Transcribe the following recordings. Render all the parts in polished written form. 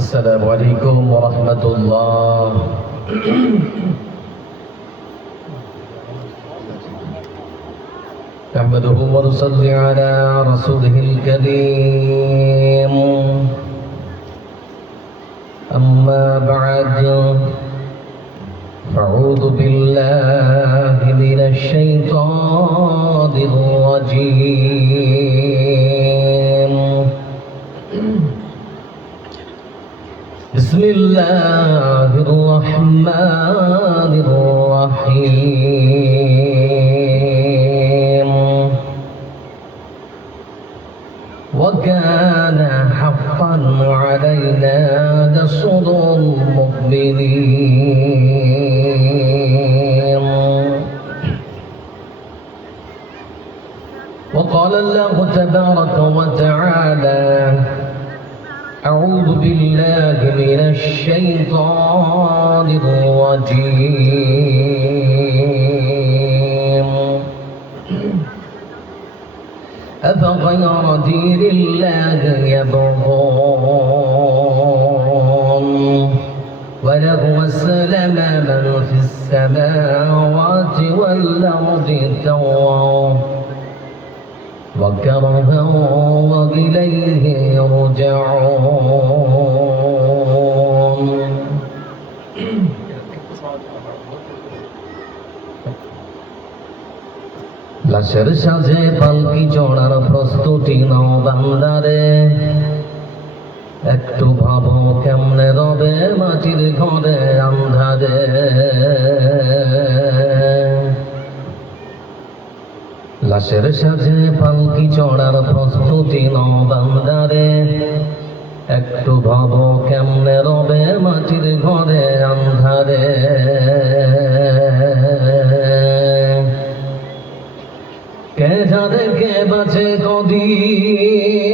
السلام عليكم ورحمة الله. نحمده ونصلي على رسوله الكريم. أما بعد، فأعوذ بالله من الشيطان الرجيم. بسم الله الرحمن الرحيم. وكان حقا علينا نصر المؤمنين. وقال الله تبارك وتعالى: أعوذ بالله من الشيطان الرجيم. أفغير دين الله يبغون وله أسلم من في السماوات والأرض طوعا وكرها وإليه يرجعون. লাশের সাজে পালকি চড়ার প্রস্তুতি নাও বান্দারে, একটু ভাবো কেমনে রবে মাটির ঘরে আন্ধারে। লাশের সাজে পালকি চড়ার প্রস্তুতি নাও বান্দারে, একটু ভাবো কেমনে রবে মাটির ঘরে আন্ধারে। কে জানে কে বাঁচে কদিন,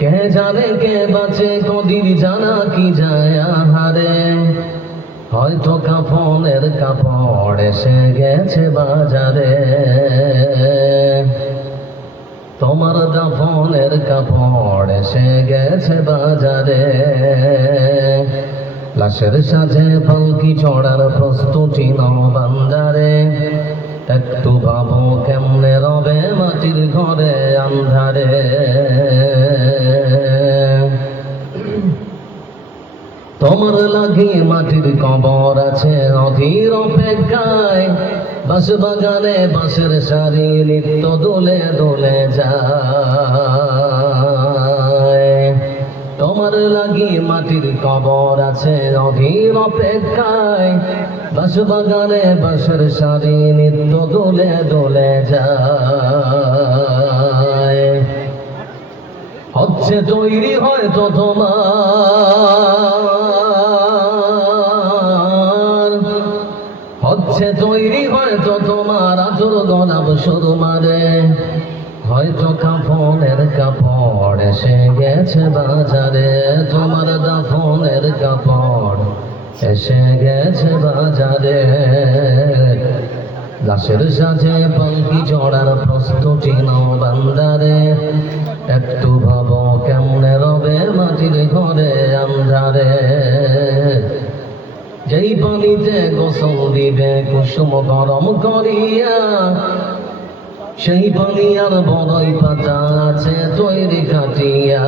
কে জানে কে বাঁচে কদিন, জানা কি যায় আহারে। হয়তো কাফনের কাপড় এসে গেছে বাজারে, তোমার দাফনের কাপড় এসে গেছে বাজারে। লাশের সাজে পালকি চড়ার প্রস্তুতি নাও বান্দারে, একটু ভাবো কেমনে রবে মাটির ঘরে আন্ধারে। তোমার লাগি মাটির কবর আছে অধীর অপেক্ষায়, বাঁশ বাগানে বাঁশের সারি নিত্য দোলে দোলে যায়। তোমার লাগি মাটির কবর আছে অধীর অপেক্ষায়, বাঁশ বাগানে বাঁশের সারি নিত্য দোলে দোলে যায়। হচ্ছে তৈরি হয়তো তোমার, হচ্ছে তৈরি হয়তো তোমার আচর গলাব শুরু মারে। হয়তো কাফনের কাপড় এসে গেছে বাজারে, তোমার দাফনের কাপড় এসে গেছে বাজারে। লাশের সাজে পালকি চড়ার প্রস্তুতি নাও বান্দারে, একটু ভাবো কেমনে রবে মাটির ঘরে আন্ধারে। যেই পানিতে গোসল দিবে কুসুম গরম করিয়া, সেই পানি আর বড়ই পাতা আছে তৈরি কাটিয়া।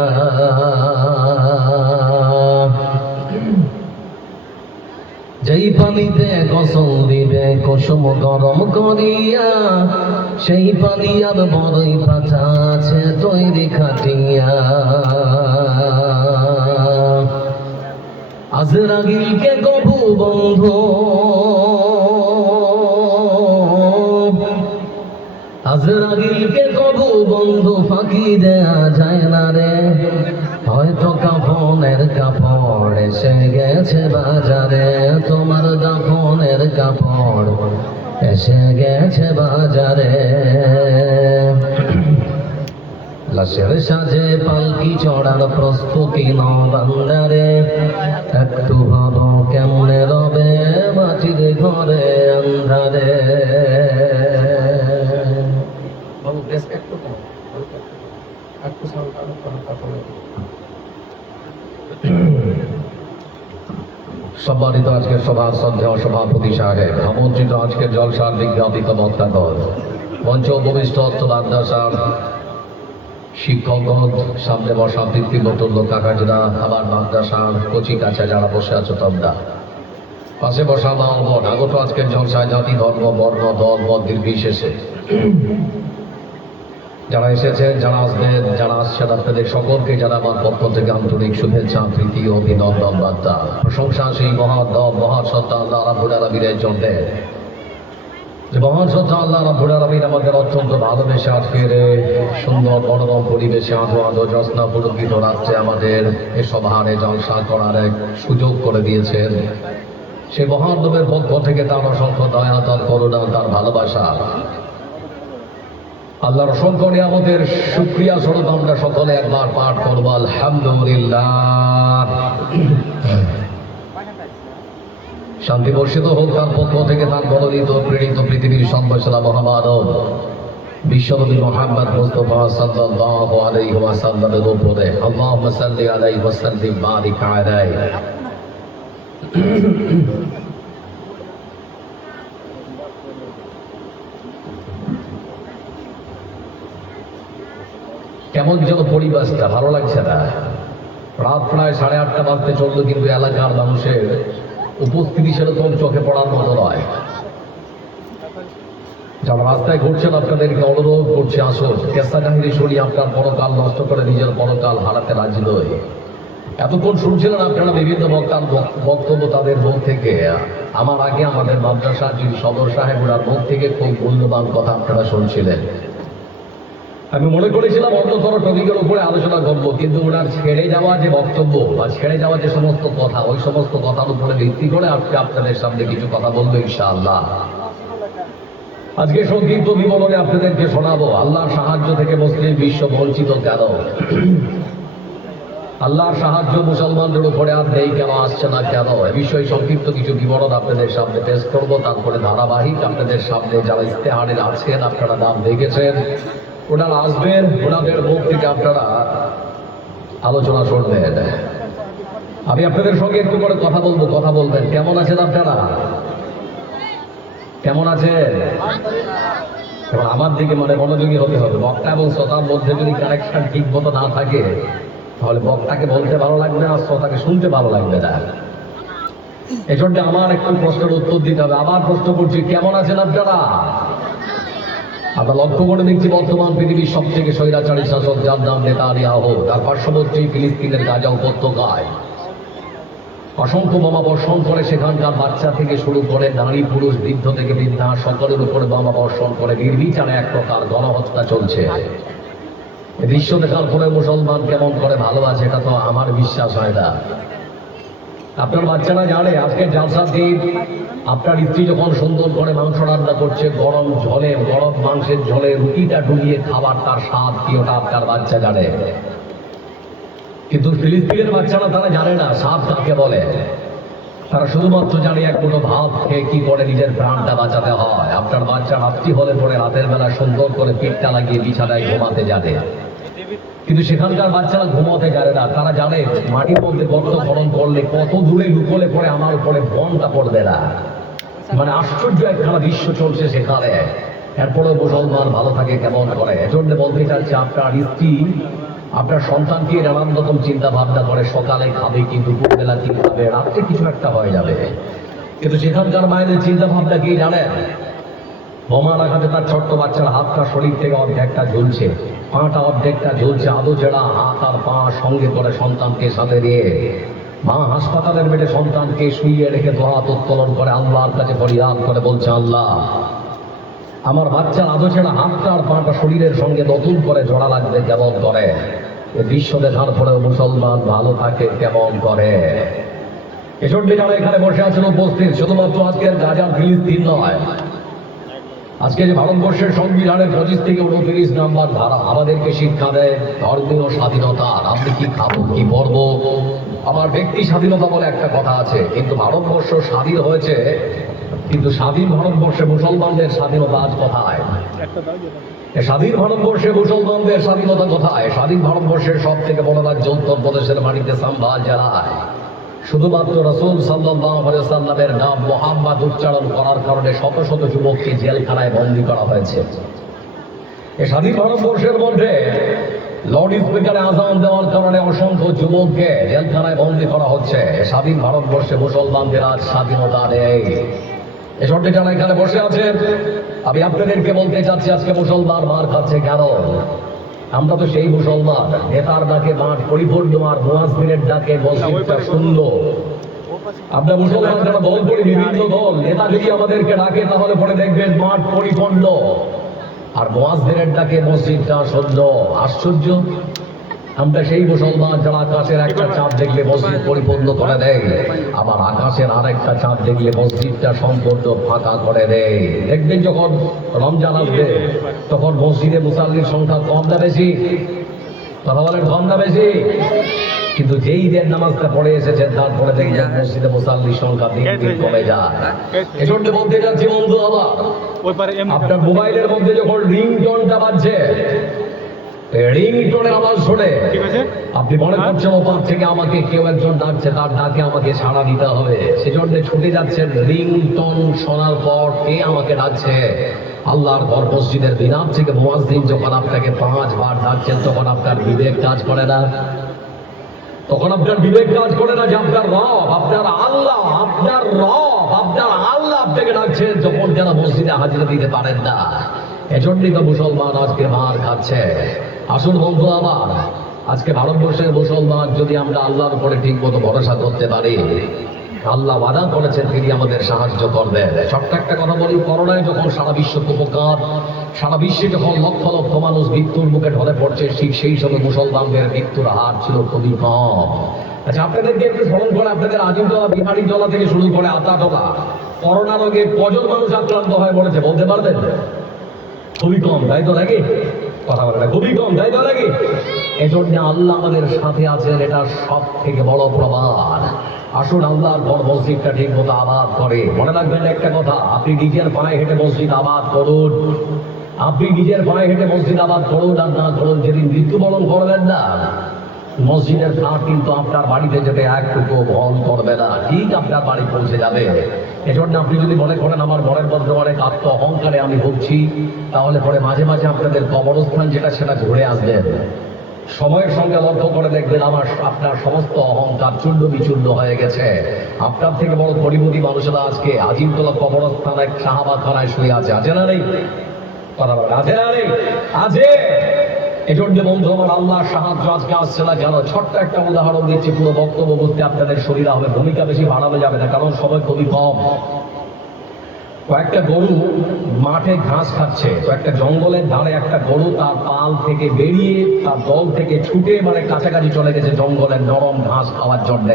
যেই পানিতে গোসল দিবে কুসুম গরম করিয়া, সেই পানি আর বড়ই পাতা আছে তৈরি কাটিয়া। আজরাইলকে কবু বন্ধু, আজরাইলকে কবু বন্ধু ফাঁকি দেয়া যায় না রে। হয়তো কাফনের কাপড় এসে গেছে বাজারে, তোমার দাফনের কাপড় এসে গেছে বাজারে। লাশের সাজে পালকি চড়ার প্রস্তুতি নাও বান্দারে, একটু ভাবো কেমনে রবে মাটির ঘরে সম্মানিত আজকের সভার শ্রদ্ধেয় সভাপতি সাহেব, আমন্ত্রিত আজকের জলসার বিজ্ঞাপিত বক্তাগণ, মঞ্চ উপবিষ্ট অর্থ মাদ্রাসার শিক্ষকগণ, সামনে বসা পিতৃবতুল্য কাকাজরা, আমার মাদ্রাসার কচি কাছে যারা বসে আছো তোমরা, পাশে বসা মা ও বোন, আগত আজকের জলসায় জাতি ধর্ম বর্ণ দল মত নির্বিশেষে যারা এসেছেন, যারা আসবেন, যারা আসছেন, আপনাদের সকলকে যারা আমার পক্ষ থেকে আন্তরিক শুভেচ্ছা, প্রীতি ও অভিনন্দন বার্তা, প্রশংসা সেই মহান দম মহান সত্তা আল্লাহ রাব্বুল আলামিনের জন্য, যে মহান সত্তা আল্লাহ রাব্বুল আলামিন আমাদের অত্যন্ত ভালোবেসে আজকের সুন্দর মনোরম পরিবেশে আধো আধো জ্যোৎস্না পুলকিত রাত্রে আমাদের এ সভারে জলসা করার এক সুযোগ করে দিয়েছেন। সেই মহান দমের পক্ষ থেকে তার অসংখ্য দয়া, তার করুণা, তার ভালোবাসা, আল্লাহর অসংখ্য নিয়ামতের শুকরিয়া স্বরূপ আমরা সকলে একবার পাঠ করব আলহামদুলিল্লাহ। শান্তি বর্ষিত হোক তার পক্ষ থেকে, তার মনোনীত প্রেরিত পৃথিবীর সর্বসেরা মহামানব বিশ্বনবী মুহাম্মদ মুস্তাফা সাল্লাল্লাহু আলাইহি ওয়াসাল্লামের উপরে আল্লাহুম্মা সাল্লি আলাইহি ওয়া সাল্লিম বারিক আলাইহি। কেমন যেন পরিবেশটা ভালো লাগছে না। রাত প্রায় 8:30 বাজতে চললো, কিন্তু এলাকার মানুষের উপস্থিতি সেরকম চোখে পড়ার মতো নয়। যারা রাস্তায় ঘুরছেন আপনাদেরকে অনুরোধ করছে, আসুন কেসা কাহিনী শুনি, আপনার পরকাল নষ্ট করে নিজের পরকাল হারাতে রাজি নয়। এতক্ষণ শুনছিলেন আপনারা বিভিন্ন বক্তার বক্তব্য, তাদের মুখ থেকে, আমার আগে আমাদের মাদ্রাসার যিনি সদর সাহেব ওনার মুখ থেকে খুব মূল্যবান কথা আপনারা শুনছিলেন। আমি মনে করেছিলাম অন্য কোনো টপিকের উপরে আলোচনা করবো, কিন্তু ওনার ছেড়ে যাওয়া যে বক্তব্য বা ছেড়ে যাওয়া যে সমস্ত কথা, ওই সমস্ত কথার উপরে ভিত্তি করে আজকে আপনাদের সামনে কিছু কথা বলবো ইনশাআল্লাহ। আজকে সংক্ষিপ্ত বিবরণে আপনাদেরকে শোনাবো আল্লাহর সাহায্য থেকে মুসলিম বিশ্ব বঞ্চিত কেন, আল্লাহর সাহায্য মুসলমানদের উপরে আর নেই কেন, আসছে না কেন, এ বিষয়ে সংক্ষিপ্ত কিছু বিবরণ আপনাদের সামনে পেশ করবো। তারপরে ধারাবাহিক আপনাদের সামনে যারা ইস্তেহারের আছেন, আপনারা নাম দেখেছেন, ওনারা আসবেন, ওনাদের মুখ থেকে আপনারা আলোচনা শুনবেন। আমি আপনাদের সঙ্গে একটু করে কথা বলবো, কথা বলবেন। কেমন আছেন আপনারা? কেমন আছেন? এবার আমার দিকে মনোযোগী হতে হবে। বক্তা এবং শ্রোতার মধ্যে যদি কানেকশন ঠিক মতো না থাকে, তাহলে বক্তাকে বলতে ভালো লাগবে না, শ্রোতাকে শুনতে ভালো লাগবে না। এজন্য আমার একটু প্রশ্নের উত্তর দিতে হবে। আবার প্রশ্ন করছি, কেমন আছেন আপনারা? আমরা লক্ষ্য করে দেখছি বর্তমান পৃথিবীর সব থেকে স্বৈরাচারী শাসক, যার নাম নেতানিয়াহু, তার পার্শ্ববর্তী ফিলিস্তিনের গাজা উপত্যকায় অসংখ্য বোমা বর্ষণ করে সেখানকার বাচ্চা থেকে শুরু করে নারী পুরুষ বৃদ্ধ থেকে বৃদ্ধা সকলের উপরে বোমা বর্ষণ করে নির্বিচারে এক প্রকার গণহত্যা চলছে। এই দৃশ্য দেখার পরে মুসলমান কেমন করে ভালো আছে, এটা তো আমার বিশ্বাস হয় না। আপনার বাচ্চারা জানে আজকে জালসার দিন, আপনার স্ত্রী যখন সুন্দর করে মাংস রান্না করছে, গরম ঝোলে, গরম মাংসের ঝোলে রুটিটা ডুবিয়ে খাবার তার স্বাদ কি, ওটা আপনার বাচ্চা জানে। কিন্তু ফিলিস্তিনের বাচ্চারা তারা জানে না স্বাদ কাকে বলে। তারা শুধুমাত্র জানে এক মুঠো ভাত খেয়ে কি করে নিজের প্রাণটা বাঁচাতে হয়। আপনার বাচ্চা রাত্রি হলে পরে রাতের বেলা সুন্দর করে পিঠটা লাগিয়ে বিছানায় ঘুমাতে যাবে, কিন্তু সেখানকার বাচ্চারা ঘুমাতে জানে না। তারা জানে মাটির মধ্যে গর্ত খনন করলে কত দূরে লুকোলে পরে আমার উপরে বনটা পড়বে না। আশ্চর্য একখানা দৃশ্য চলছে সেখানে। এরপরেও মুসলমান ভালো থাকে কেমন করে। এজন্য বলতে চাচ্ছি, আপনার স্ত্রী আপনার সন্তানকে নানান রকম চিন্তা ভাবনা করে, সকালে খাবে কি, দুপুরবেলা কি খাবে, রাত্রে কিছু একটা হয়ে যাবে। কিন্তু সেখানকার মায়েদের চিন্তা ভাবনা কি জানেন? বোমার আঘাতে তার ছোট্ট বাচ্চার হাতটা শরীর থেকে অর্ধেকটা ঝুলছে, পাটা অর্ধেকটা ঝুলছে, আদো ছেড়া হাত আর পা সঙ্গে করে সন্তানকে সাথে নিয়ে মা হাসপাতালের বেডে সন্তানকে শুইয়ে রেখে দোহাত উত্তোলন করে আল্লাহর কাছে ফরিয়াদ করে বলছে, আল্লাহ আমার বাচ্চার আদো ছেড়া হাতটা আর পাটা শরীরের সঙ্গে নতুন করে জোড়া লাগবে কেমন করে। এ দৃশ্য দেখার পরেও মুসলমান ভালো থাকে কেমন করে। এজন্য যারা এখানে বসে আছেন উপস্থিত, শুধুমাত্র আজকের গাজার ফিলিস্তিন নয়, আজকে যে ভারতবর্ষের সংবিধানের 25 থেকে 29 নাম্বার ধারা আমাদেরকে শিক্ষা দেয় ধর্মীয় স্বাধীনতার। আপনি কি খাবো, কি পরবো, আমার ব্যক্তি স্বাধীনতা বলে একটা কথা আছে। কিন্তু ভারতবর্ষ স্বাধীন হয়েছে, কিন্তু স্বাধীন ভারতবর্ষে মুসলমানদের স্বাধীনতা আজ কোথায়? স্বাধীন ভারতবর্ষে মুসলমানদের স্বাধীনতা কোথায়? স্বাধীন ভারতবর্ষের সব থেকে বড় রাজ্য উত্তরপ্রদেশের মাটিতে সাম্বা জেলায় শুধুমাত্র রাসূল সাল্লাল্লাহু আলাইহি ওয়াসাল্লামের নাম মুহাম্মদ উচ্চারণ করার কারণে শত শত যুবককে জেলখানায় বন্দী করা হয়েছে। এই স্বাধীন ভারতবর্ষের মধ্যে লাউড স্পিকারে আজান দেওয়ার কারণে অসংখ্য যুবককে জেলখানায় বন্দী করা হচ্ছে। স্বাধীন ভারতবর্ষে মুসলমানদের আজ স্বাধীনতা নেই। এসবটি যারা এখানে বসে আছেন, আমি আপনাদেরকে বলতে চাচ্ছি আজকে মুসলমান মার খাচ্ছে কেন? আমরা তো সেই মুসলমান, নেতার ডাকে মাঠ পরিপূর্ণ আর মুয়াজ্জিনের ডাকে মসজিদটা শূন্য। আমরা মুসলমান যারা দল করি, বিভিন্ন দল, নেতা যদি আমাদেরকে ডাকে তাহলে পরে দেখবেন মাঠ পরিপূর্ণ আর মুয়াজ্জিনের ডাকে মসজিদটা শূন্য। আশ্চর্য! আমরা সেই মুসলমান যারা আকাশের একটা চাঁদ দেখলে মসজিদ পরিপূর্ণ করে দেয়, আবার আকাশের আরেকটা চাঁদ দেখলে মসজিদটা সম্পূর্ণ ফাঁকা করে দেয়। দেখবেন যখন রমজান আসবে তখন মসজিদে মুসাল্লির সংখ্যা কম না বেশি? কথা বলেন, কম না বেশি? কিন্তু যেই ঈদের নামাজটা পড়ে এসেছেন তারপরে দেখবেন মসজিদে মুসাল্লির সংখ্যা দিন দিন কমে যায়। এজন্য বলতে যাচ্ছি বন্ধু, আবার আপনার মোবাইলের মধ্যে যখন রিংটোনটা বাজছে, রিংটোনের আওয়াজ শুনে আপনি মনে করছেন ওপার থেকে আমাকে কেউ একজন ডাকছে, তার ডাকে আমাকে সাড়া দিতে হবে। সেজন্য ছুটে যাচ্ছেন রিংটোন শোনার পর কে আমাকে ডাকছে। আল্লাহর ঘর মসজিদের মিনার থেকে মুয়াজ্জিন যখন আপনাকে 5 বার ডাকছেন তখন আপনার বিবেক কাজ করে না? তখন আপনার বিবেক কাজ করে না যে আপনার রব, আপনার আল্লাহ, আপনার রব, আপনার আল্লাহ আপনাকে ডাকছেন, যখন যারা মসজিদে হাজিরা দিতে পারেন না? এজন্যই তো মুসলমান আজকে মার খাচ্ছে। আসুন বন্ধু আমার, আজকে ভারতবর্ষের মুসলমান যদি আমরা আল্লাহর উপরে ঠিক মতো ভরসা করতে পারি, আল্লাহ ওয়াদা করেছেন তিনি আমাদের সাহায্য করবেন। ছোট্ট একটা কথা বলি, করোনায় যখন সারা বিশ্ব কুপকার, সারা বিশ্বে যখন লক্ষ লক্ষ মানুষ মৃত্যুর মুখে ঢলে পড়ছে, ঠিক সেই সময় মুসলমানদের মৃত্যুর হার ছিল খুবই কম। আচ্ছা, আপনাদেরকে একটু স্মরণ করে, আপনাদের আজিমতলা, বিহারীতলা থেকে শুরু করে আতাতলা করোনা রোগে কজন মানুষ আক্রান্ত হয়ে পড়েছে বলতে পারবেন? খুবই কম, তাই তো নাকি? কথা বলে না, খুবই কম, তাই তো নাকি? এজন্য আল্লাহ আমাদের সাথে আছেন, এটা সব থেকে বড় প্রমাণ। আসুন আল্লাহর ঘর মসজিদটা ঠিক মতো আবাদ করে। মনে রাখবেন একটা কথা, আপনি নিজের পায়ে হেঁটে মসজিদ আবাদ করুন, আপনি নিজের পায়ে হেঁটে মসজিদ আবাদ করুন আর না করুন, যেদিন মৃত্যুবরণ করবেন না, মসজিদের কাঠ কিন্তু আপনার বাড়িতে যেতে একটুকু ভন করবে না, ঠিক আপনার বাড়ি পৌঁছে যাবে। এজন্য আপনি যদি মনে করেন আমার মনের মধ্যে অনেক আত্ম অহংকারে আমি ভুগছি, তাহলে পরে মাঝে মাঝে আপনাদের কবরস্থান যেটা সেটা ঘুরে আসবেন। সময়ের সঙ্গে লক্ষ্য করে দেখবেন আপনার সমস্ত অহংকার চূর্ণ বিচূর্ণ হয়ে গেছে। আপনার থেকে বড় পরিমতি মানুষেরা আজকে আজিমতলা কবরস্থানে শাহাবাখানায় শুয়ে আছে, আছে না নেই? কথা বলে, আছে না নেই? আছে। এজন্য বন্ধু আমার, আল্লাহর সাহায্য আজকে আসছে না কেন? ছোট্ট একটা উদাহরণ দিচ্ছি, পুরো বক্তব্য বলতে আপনাদের শরীরে হবে, ভূমিকা বেশি বাড়ানো যাবে না, কারণ সময় খুবই কম। কয়েকটা গরু মাঠে ঘাস খাচ্ছে, তো একটা জঙ্গলের ধারে একটা গরু তার পাল থেকে বেরিয়ে তার দল থেকে ছুটে কাছাকাছি চলে গেছে জঙ্গলের নরম ঘাস খাওয়ার জন্য।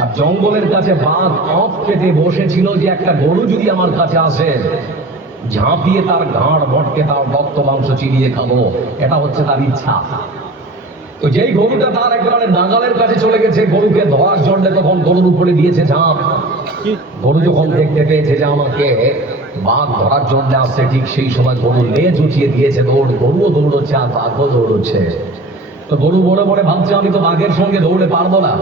আর জঙ্গলের কাছে বাঘ অফ পেতে বসেছিল যে একটা গরু যদি আমার কাছে আসে, ঝাঁপিয়ে তার ঘাড় ভটকে তার রক্ত মাংস চিবিয়ে খাবো, এটা হচ্ছে তার ইচ্ছা। তো যেই গরুটা তার একেবারে নাগালের কাছে চলে গেছে গরুকে ধরার জন্য, তখন গরুর উপরে দিয়েছে ঝাঁপ। গরু যখন দেখতে পেয়েছে যে আমাকে বাঘ ধরার জন্য আসছে, ঠিক সেই সময় গরু লেজ উঠিয়ে দিয়েছে দৌড়। গরুও দৌড়চ্ছে আর বাঘও দৌড়চ্ছে। তো গরু মনে মনে ভাবছে আমি তো বাঘের সঙ্গে দৌড়ে পারবো না।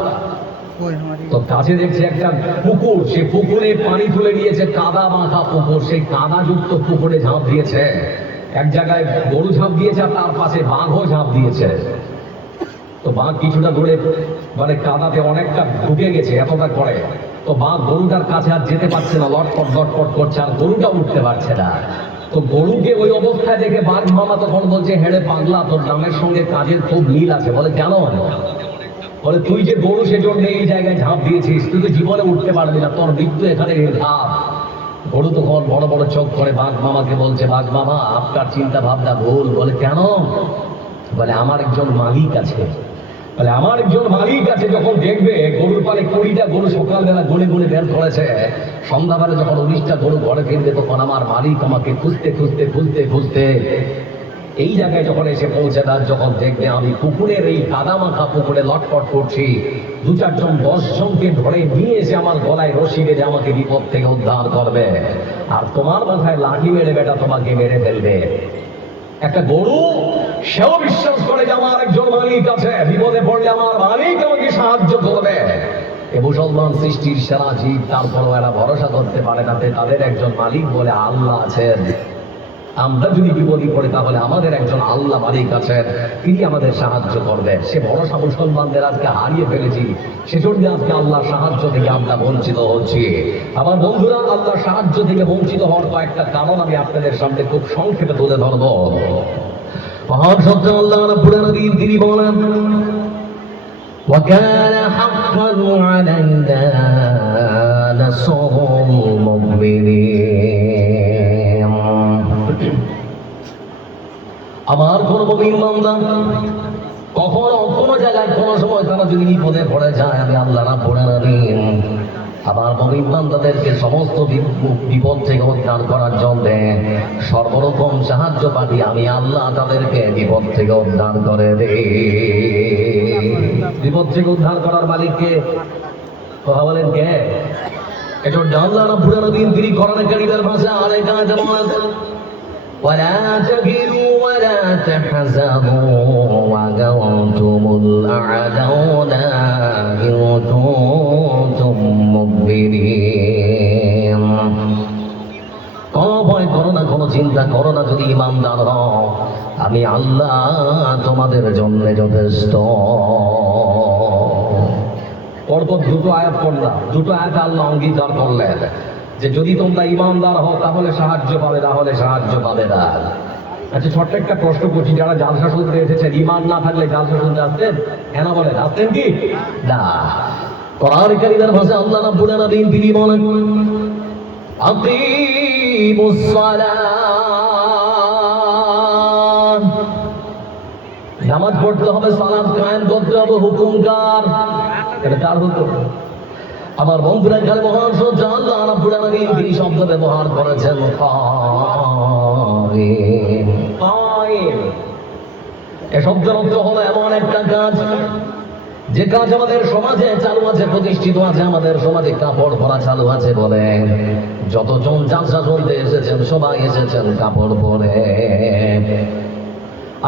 তো কাছে দেখছে একটা পুকুর, সে পুকুরে পানি তুলে নিয়েছে, কাদা মাখা পুকুর, সেই কাদা যুক্ত পুকুরে ঝাঁপ দিয়েছে। এক জায়গায় গরু ঝাঁপ দিয়েছে আর তার পাশে বাঘও ঝাঁপ দিয়েছে। তো বাঘ কিছুটা দূরে কাদাতে অনেকটা ঢুকে গেছে, এতটা করে। তো বাঘ গরুটার কাছে আর যেতে পারছে না, লটপট লটপট করছে, আর গরুটা উঠতে পারছে না। তো গরুকে ওই অবস্থায় দেখে বাঘ মামা তখন বলছে, হেড়ে পাগলা, তোর নামের সঙ্গে কাজের খুব মিল আছে। বলে কেন? বলে তুই যে গরু সেজন্য এই জায়গায় ঝাঁপ দিয়েছিস, তুই তো জীবনে উঠতে পারবি না, তোর মৃত্যু এখানে নির্ঘাত। গরু তখন বড় বড় চোখ করে বাঘ মামাকে বলছে, বাঘ মামা আপনার চিন্তা ভাবনা ভুল। বলে কেন? বলে আমার একজন মালিক আছে। বলে আমার একজন মালিক আছে, যখন দেখবে গরুর পালে 20টা গরু সকালবেলা গুনে গুনে বের করেছে, সন্ধ্যাবেলা যখন 19টা গরু ঘরে ফিরবে, তখন আমার মালিক আমাকে খুঁজতে খুঁজতে খুঁজতে খুঁজতে এই জায়গায় যখন এসে পৌঁছে দেন, যখন দেখবে আমি পুকুরের এই কাদা মাখা পুকুরে লটপট করছি, 2-4 জন 10 জনকে ধরে নিয়ে এসে আমার গলায় রশি বেঁধে আমাকে বিপদ থেকে উদ্ধার করবে, আর তোমার মাথায় লাঠি মেরে বেটা তোমাকে মেরে ফেলবে। একটা গরু সেও বিশ্বাস করে যে আমার একজন মালিক আছে, বিপদে পড়লে আমার মালিক আমাকে সাহায্য করবে। এ মুসলমান সৃষ্টির সেরা জীব, তারপরও এরা ভরসা করতে পারে না তাদের একজন মালিক বলে আল্লাহ আছেন। আমরা যদি বিপদে পড়ি তাহলে আমাদের একজন আল্লাহ মালিক আছেন, তিনি আমাদের সাহায্য করবেন। সে ভরসা মুসলমানদের আজকে হারিয়ে ফেলেছি, সেজন্য আজকে আল্লাহর সাহায্য থেকে আমরা বঞ্চিত হচ্ছি। আমার বন্ধুরা, আল্লাহর সাহায্য থেকে বঞ্চিত হওয়ার কয়েকটা কারণ আমি আপনাদের সামনে খুব সংক্ষেপে তুলে ধরবো। মহান সত্য আল্লাহ রাব্বুল আলামিন তিনি বলেন, وَكَانَ حَقًّا عَلَيْنَا نَصْرُ الْمُؤْمِنِينَ। আমার কোন মুমিন বান্দা কখনো কোনো জায়গায় কোনো সময় তারা যদি বিপদে পড়ে যায়, আমি আল্লাহ রাব্বুল আলামিন আমার মুমিন বান্দাদেরকে সমস্ত বিপদ থেকে উদ্ধার করার জন্য সর্বরকম সাহায্য পাঠিয়ে আমি আল্লাহ তাদেরকে বিপদ থেকে উদ্ধার করে দেই। বিপদ থেকে উদ্ধার করার মালিককে কথা বলেন কে? এজন্য আল্লাহ রাব্বুল আলামিন তিনি কোরআনে কারীমের ভাষায় আরেক আয়াতে বলেন, ولا تهنوا ولا تحزنوا وأنتم الأعلون إن كنتم مؤمنين। কোনো ভয় করো না, কোনো চিন্তা করো না, যদি ঈমানদার হও আমি আল্লাহ তোমাদের জন্য যথেষ্ট। পরপর দুটো আয়াত করলাম, দুটো আয়াত আল্লাহ অঙ্গীকার করলেন যে যদি তোমরা ঈমানদার হও তাহলে সাহায্য পাবে, না হলে সাহায্য পাবে না। আচ্ছা, ছোট্ট একটা প্রশ্ন করছি, যারা জালসা শুনতে এসেছেন ঈমান না থাকলে জালসা শুনতে আসতেন? কেন বলেন, আসতেন কি না? কোরআন কারীমের ভাষায় আল্লাহ রাব্বুল আলামিন তিনি বলেন, আকিমুস সালাত, নামাজ পড়তে হবে, সালাত কায়েম করতে হবে, হুকুম কার? এটা কার হুকুম? আমার বন্ধুরা, এখানে মহান সত্য আল্লাহ রাব্বুল আলামিন তিনি শব্দ ব্যবহার করেছেন কায়েম। কায়েম এ শব্দের অর্থ হলো এমন একটা কাজ যে কাজ আমাদের সমাজে চালু আছে, প্রতিষ্ঠিত আছে। আমাদের সমাজে কাপড় পরা চালু আছে বলে যতজন জালসা শুনতে এসেছেন সবাই এসেছেন কাপড় পরে।